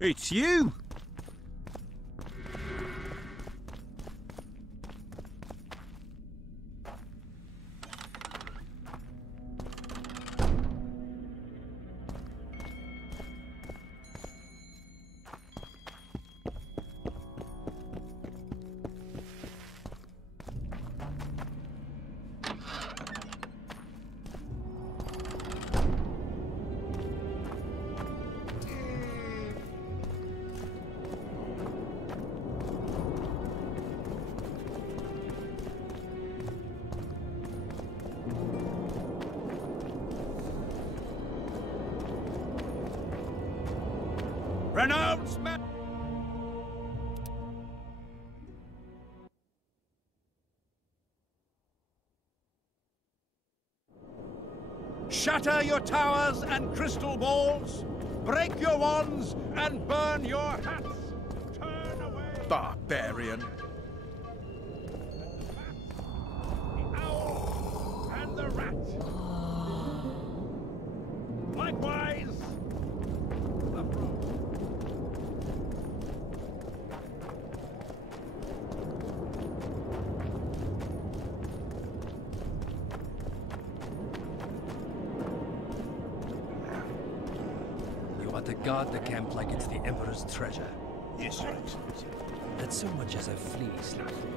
It's you! Renouncement! Shatter your towers and crystal balls, break your wands and burn your hats. Turn away. Barbarian. The owl and the rat. Likewise, the frog. You are to guard the camp like it's the Emperor's treasure. Yes, Your Excellency. Let so much as a flea slip through.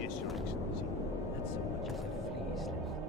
Yes, Your Excellency. Let so much as a flea slip through.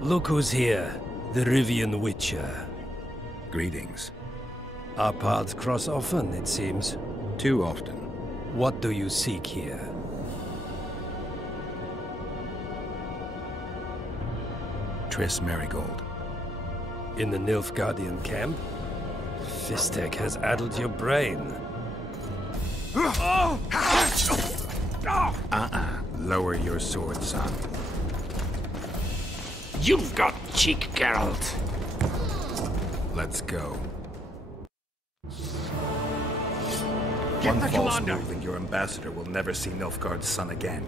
Look who's here, the Rivian Witcher. Greetings. Our paths cross often, it seems. Too often. What do you seek here? Triss Marigold. In the Nilfgaardian camp? Fistek has addled your brain. Lower your sword, son. You've got cheek, Geralt. Let's go. Get One the false commander. move and your ambassador will never see Nilfgaard's son again.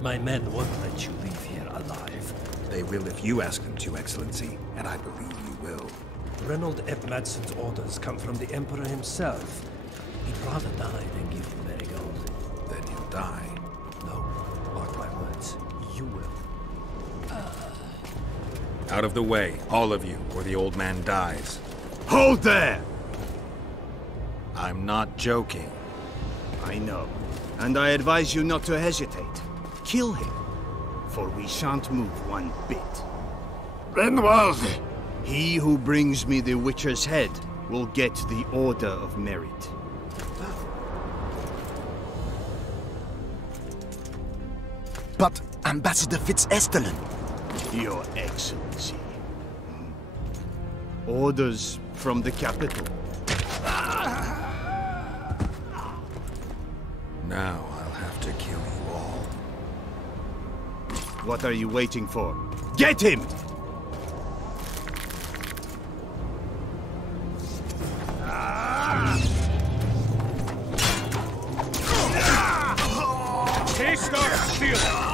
My men won't let you leave here alive. They will if you ask them to, Excellency, and I believe you will. Reynold Ep Madsen's orders come from the Emperor himself. He'd rather die than give you Marigold. Then he'll die. No, mark my words. You will. Out of the way, all of you, or the old man dies. Hold there! I'm not joking. I know. And I advise you not to hesitate. Kill him. For we shan't move one bit. Renwald! He who brings me the Witcher's head will get the Order of Merit. But Ambassador Fitzestellen... Your Excellency. Orders from the capital. Now I'll have to kill you all. What are you waiting for? Get him! Taste our steel!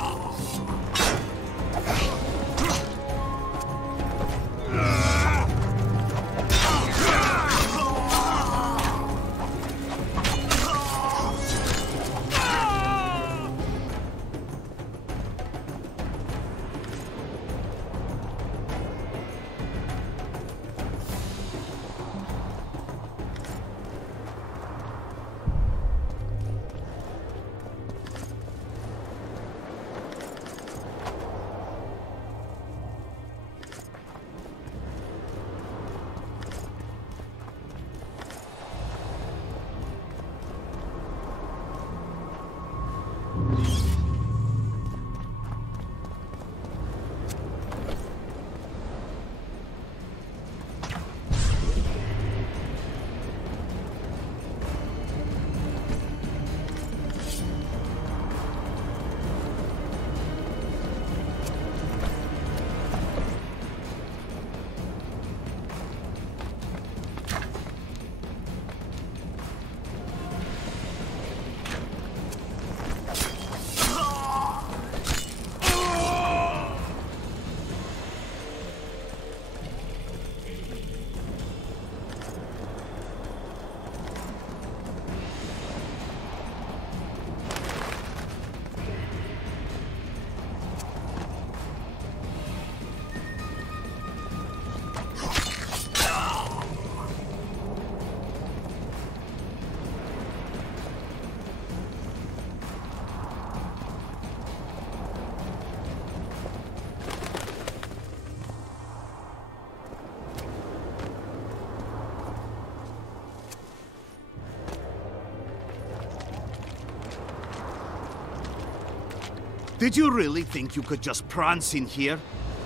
Did you really think you could just prance in here?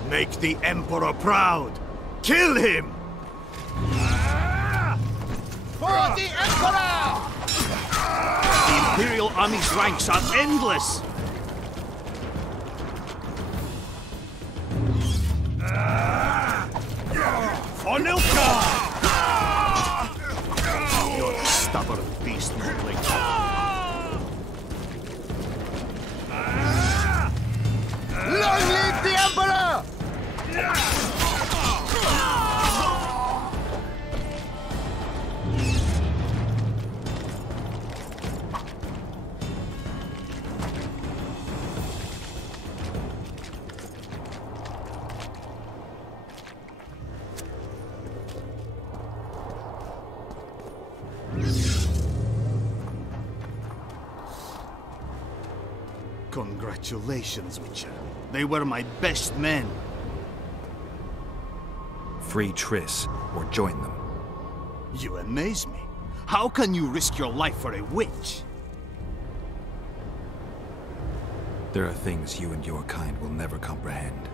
Make the Emperor proud! Kill him! For the Emperor! The Imperial Army's ranks are endless! Onilka! You're a stubborn beast, Mortling. Long live the Emperor! Congratulations, Witcher. They were my best men. Free Triss, or join them. You amaze me. How can you risk your life for a witch? There are things you and your kind will never comprehend.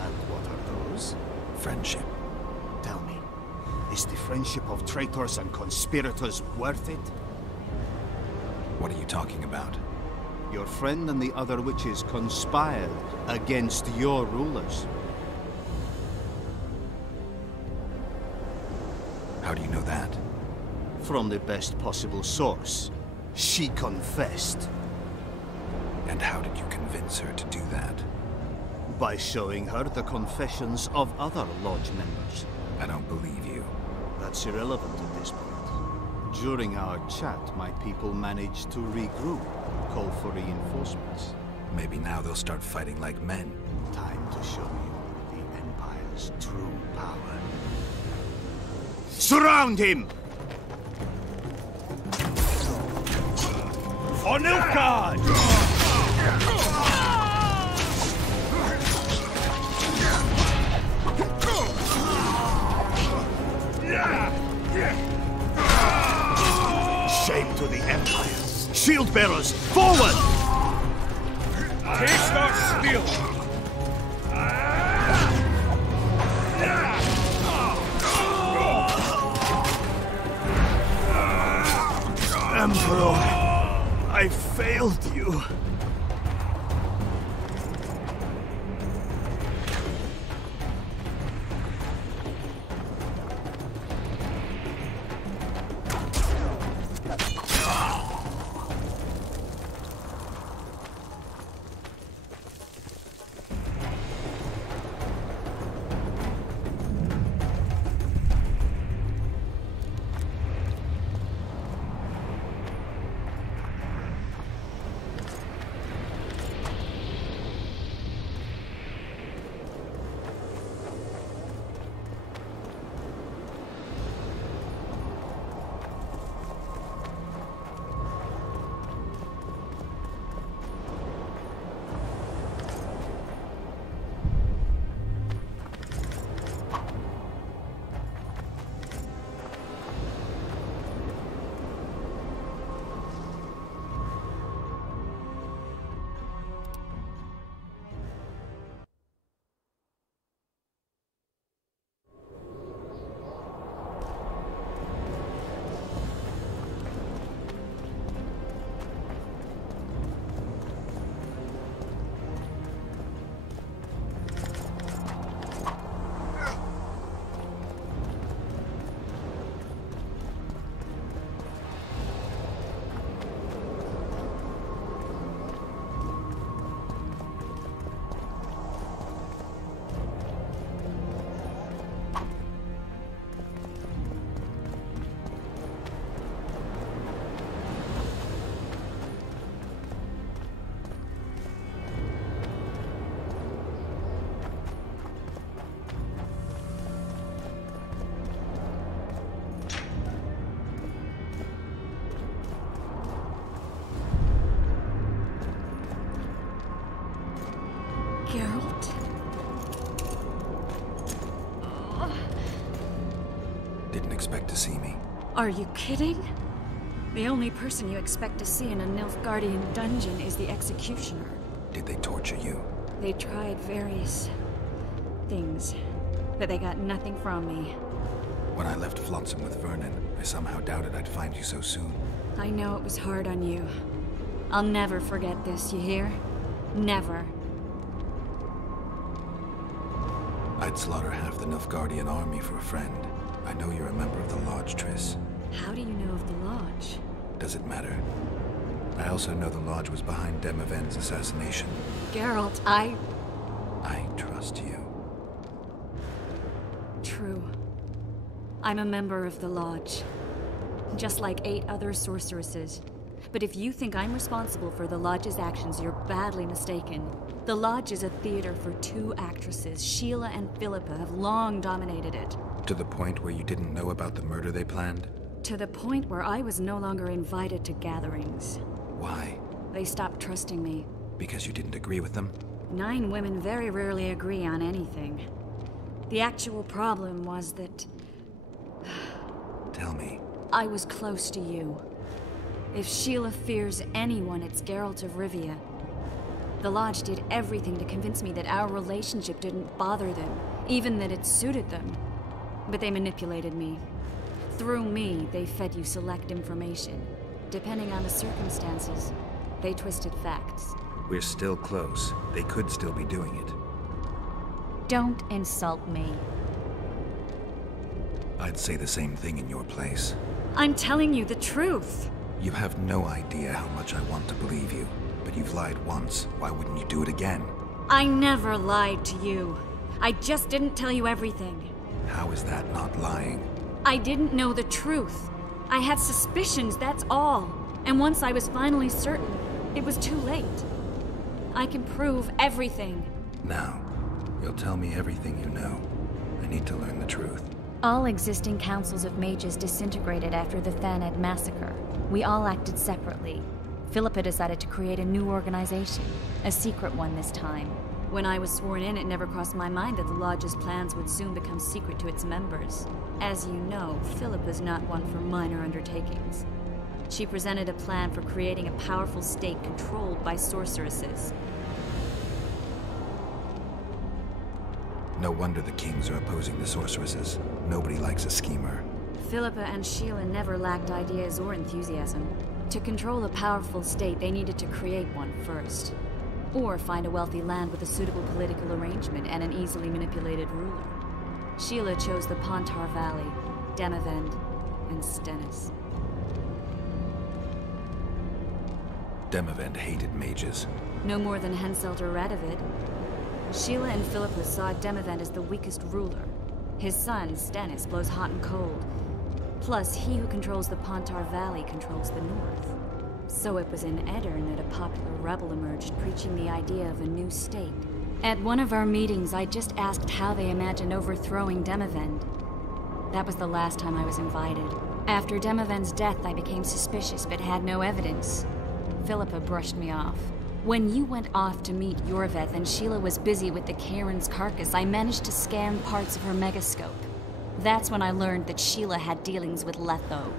And what are those? Friendship. Tell me, is the friendship of traitors and conspirators worth it? What are you talking about? Your friend and the other witches conspired against your rulers. How do you know that? From the best possible source. She confessed. And how did you convince her to do that? By showing her the confessions of other lodge members. I don't believe you. That's irrelevant at this point. During our chat, my people managed to regroup, call for reinforcements. Maybe now they'll start fighting like men. Time to show you the end. his true power. Surround him! For Nilfgaard! Shame to the Empire! Shield bearers, forward! Taste our steel! Emperor, I failed you. Geralt? Didn't expect to see me. Are you kidding? The only person you expect to see in a Nilfgaardian dungeon is the executioner. Did they torture you? They tried various things, but they got nothing from me. When I left Flotsam with Vernon, I somehow doubted I'd find you so soon. I know it was hard on you. I'll never forget this, you hear? Never. I'd slaughter half the Nilfgaardian army for a friend. I know you're a member of the Lodge, Triss. How do you know of the Lodge? Does it matter? I also know the Lodge was behind Demoven's assassination. Geralt, I trust you. True. I'm a member of the Lodge. Just like 8 other sorceresses. But if you think I'm responsible for the Lodge's actions, you're badly mistaken. The Lodge is a theater for 2 actresses. Sheila and Philippa have long dominated it. To the point where you didn't know about the murder they planned? To the point where I was no longer invited to gatherings. Why? They stopped trusting me. Because you didn't agree with them? 9 women very rarely agree on anything. The actual problem was that Tell me. I was close to you. If Sheila fears anyone, it's Geralt of Rivia. The Lodge did everything to convince me that our relationship didn't bother them, even that it suited them. But they manipulated me. Through me, they fed you select information. Depending on the circumstances, they twisted facts. We're still close. They could still be doing it. Don't insult me. I'd say the same thing in your place. I'm telling you the truth. You have no idea how much I want to believe you. But you've lied once. Why wouldn't you do it again? I never lied to you. I just didn't tell you everything. How is that not lying? I didn't know the truth. I had suspicions, that's all. And once I was finally certain, it was too late. I can prove everything. Now, you'll tell me everything you know. I need to learn the truth. All existing councils of mages disintegrated after the Thaned massacre. We all acted separately. Philippa decided to create a new organization, a secret one this time. When I was sworn in, it never crossed my mind that the Lodge's plans would soon become secret to its members. As you know, Philippa's not one for minor undertakings. She presented a plan for creating a powerful state controlled by sorceresses. No wonder the kings are opposing the sorceresses. Nobody likes a schemer. Philippa and Sheila never lacked ideas or enthusiasm. To control a powerful state, they needed to create one first. Or find a wealthy land with a suitable political arrangement and an easily manipulated ruler. Sheila chose the Pontar Valley, Demavend, and Stennis. Demavend hated mages. No more than Henselt or Radovid. Sheila and Philippa saw Demavend as the weakest ruler. His son, Stennis, blows hot and cold. Plus, he who controls the Pontar Valley controls the north. So it was in Edirn that a popular rebel emerged, preaching the idea of a new state. At one of our meetings, I just asked how they imagined overthrowing Demavend. That was the last time I was invited. After Demavend's death, I became suspicious, but had no evidence. Philippa brushed me off. When you went off to meet Yorveth and Sheila was busy with the Karen's carcass, I managed to scan parts of her megascope. That's when I learned that Sheila had dealings with Letho.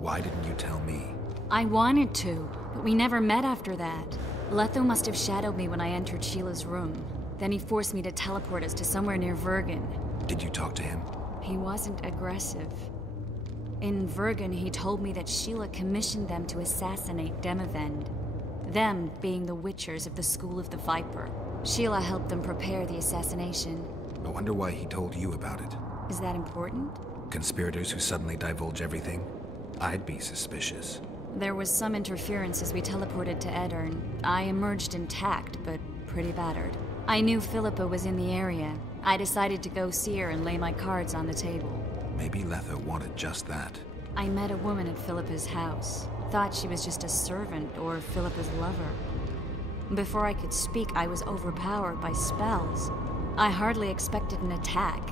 Why didn't you tell me? I wanted to, but we never met after that. Letho must have shadowed me when I entered Sheila's room. Then he forced me to teleport us to somewhere near Vergen. Did you talk to him? He wasn't aggressive. In Vergen, he told me that Sheila commissioned them to assassinate Demavend. Them being the Witchers of the School of the Viper. Sheila helped them prepare the assassination. I wonder why he told you about it. Is that important? Conspirators who suddenly divulge everything? I'd be suspicious. There was some interference as we teleported to Edirn. I emerged intact, but pretty battered. I knew Philippa was in the area. I decided to go see her and lay my cards on the table. Maybe Letho wanted just that. I met a woman at Philippa's house. Thought she was just a servant or Philippa's lover. Before I could speak, I was overpowered by spells. I hardly expected an attack.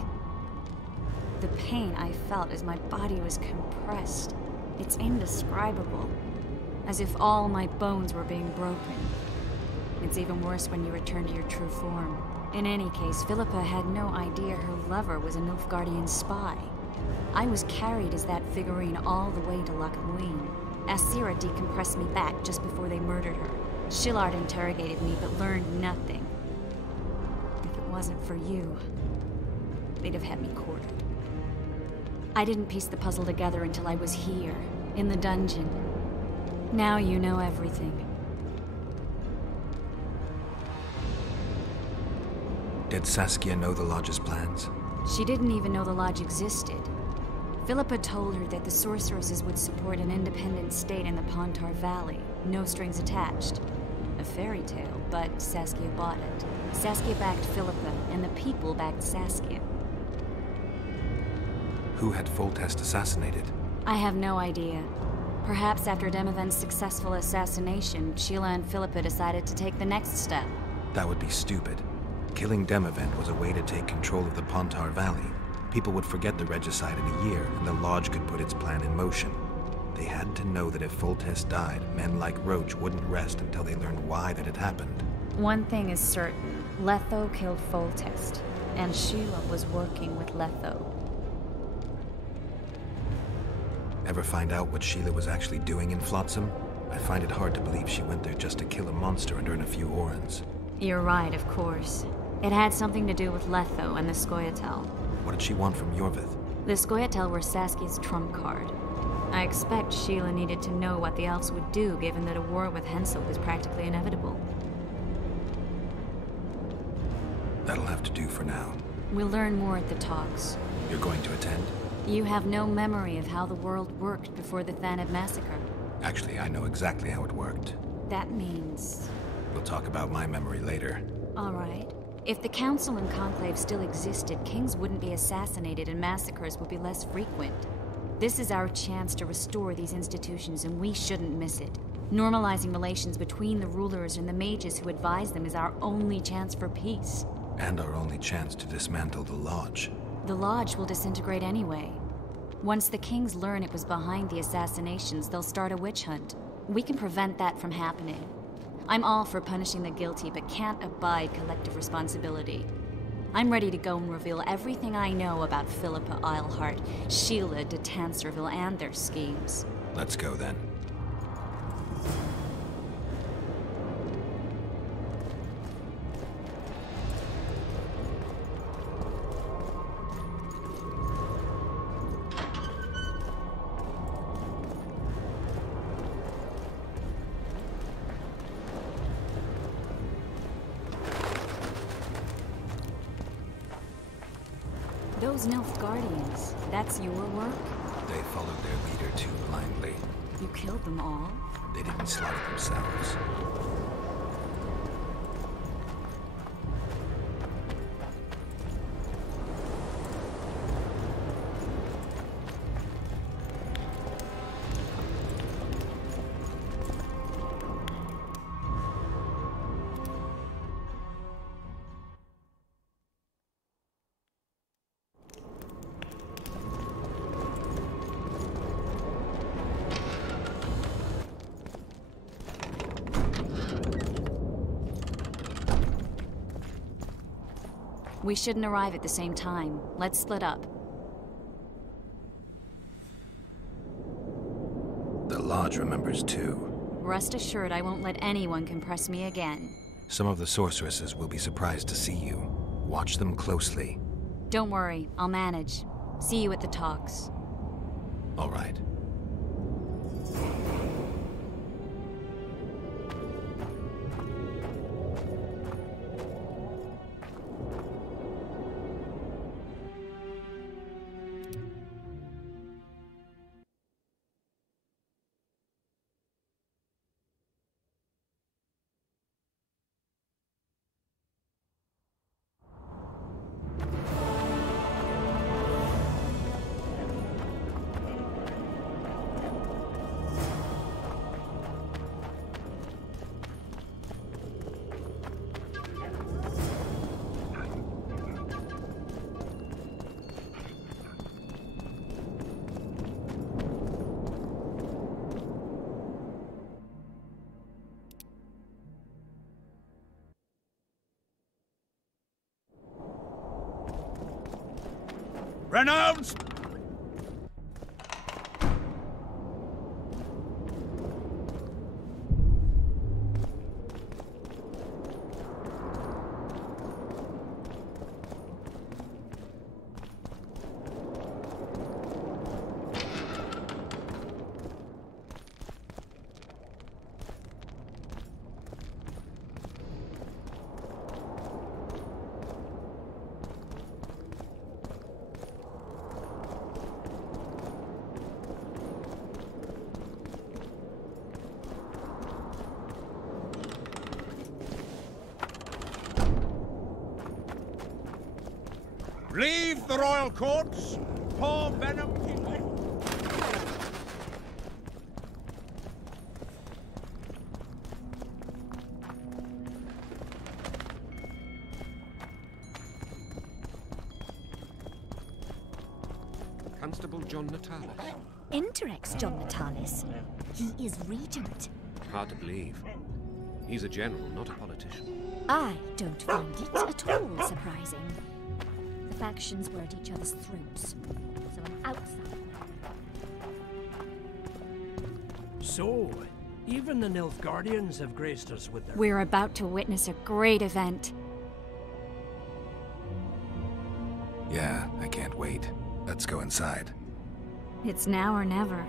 The pain I felt as my body was compressed. It's indescribable. As if all my bones were being broken. It's even worse when you return to your true form. In any case, Philippa had no idea her lover was a Nilfgaardian spy. I was carried as that figurine all the way to Loch Muin. Asira decompressed me back just before they murdered her. Shillard interrogated me, but learned nothing. If it wasn't for you, they'd have had me quartered. I didn't piece the puzzle together until I was here, in the dungeon. Now you know everything. Did Saskia know the Lodge's plans? She didn't even know the Lodge existed. Philippa told her that the sorceresses would support an independent state in the Pontar Valley, no strings attached. A fairy tale, but Saskia bought it. Saskia backed Philippa, and the people backed Saskia. Who had Foltest assassinated? I have no idea. Perhaps after Demavend's successful assassination, Sheila and Philippa decided to take the next step. That would be stupid. Killing Demavend was a way to take control of the Pontar Valley. People would forget the regicide in a year, and the Lodge could put its plan in motion. They had to know that if Foltest died, men like Roach wouldn't rest until they learned why that had happened. One thing is certain. Letho killed Foltest, and Sheila was working with Letho. Ever find out what Sheila was actually doing in Flotsam? I find it hard to believe she went there just to kill a monster and earn a few orans. You're right, of course. It had something to do with Letho and the Scoia'tael. What did she want from Yorveth? The Scoia'tael were Saskia's trump card. I expect Sheila needed to know what the elves would do, given that a war with Henselt was practically inevitable. That'll have to do for now. We'll learn more at the talks. You're going to attend? You have no memory of how the world worked before the Thaned massacre. Actually, I know exactly how it worked. That means... We'll talk about my memory later. All right. If the Council and Conclave still existed, kings wouldn't be assassinated and massacres would be less frequent. This is our chance to restore these institutions, and we shouldn't miss it. Normalizing relations between the rulers and the mages who advise them is our only chance for peace. And our only chance to dismantle the Lodge. The Lodge will disintegrate anyway. Once the Kings learn it was behind the assassinations, they'll start a witch hunt. We can prevent that from happening. I'm all for punishing the guilty, but can't abide collective responsibility. I'm ready to go and reveal everything I know about Philippa Eilhart, Sheila de Tanserville, and their schemes. Let's go then. Those Nilfgaardians, that's your work? They followed their leader too blindly. You killed them all? They didn't slaughter themselves. We shouldn't arrive at the same time. Let's split up. The Lodge remembers too. Rest assured I won't let anyone compress me again. Some of the sorceresses will be surprised to see you. Watch them closely. Don't worry, I'll manage. See you at the talks. All right. Renounce! Leave the royal courts. Poor venom people. Constable John Natalis. Interex John Natalis. He is regent. Hard to believe. He's a general, not a politician. I don't find it at all surprising. The factions were at each other's throats, so an outsider. So, even the Nilfgaardians have graced us with their... We're about to witness a great event. Yeah, I can't wait. Let's go inside. It's now or never.